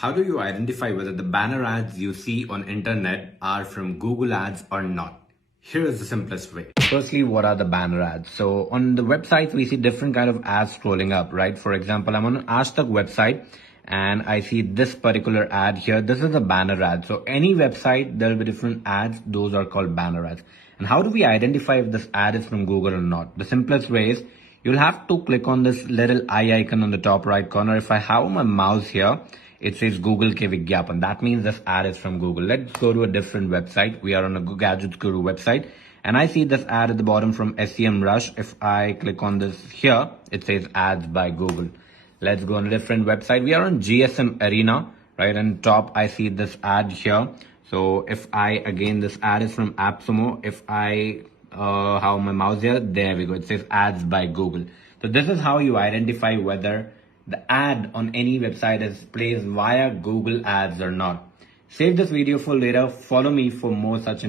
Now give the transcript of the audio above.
How do you identify whether the banner ads you see on internet are from Google Ads or not? Here is the simplest way. Firstly, what are the banner ads? So on the websites, we see different kind of ads scrolling up, right? For example, I'm on an Hashtag website and I see this particular ad here. This is a banner ad. So any website, there'll be different ads. Those are called banner ads. And how do we identify if this ad is from Google or not? The simplest way is you'll have to click on this little eye icon on the top right corner. If I have my mouse here, it says Google Ke Vigyapan. That means this ad is from Google. Let's go to a different website. We are on a Gadgets Guru website. And I see this ad at the bottom from SEMrush. If I click on this here, it says ads by Google. Let's go on a different website. We are on GSM Arena, right? And top, I see this ad here. So if this ad is from AppSumo. If I have my mouse here, there we go. It says ads by Google. So this is how you identify whether the ad on any website is placed via Google Ads or not. Save this video for later. Follow me for more such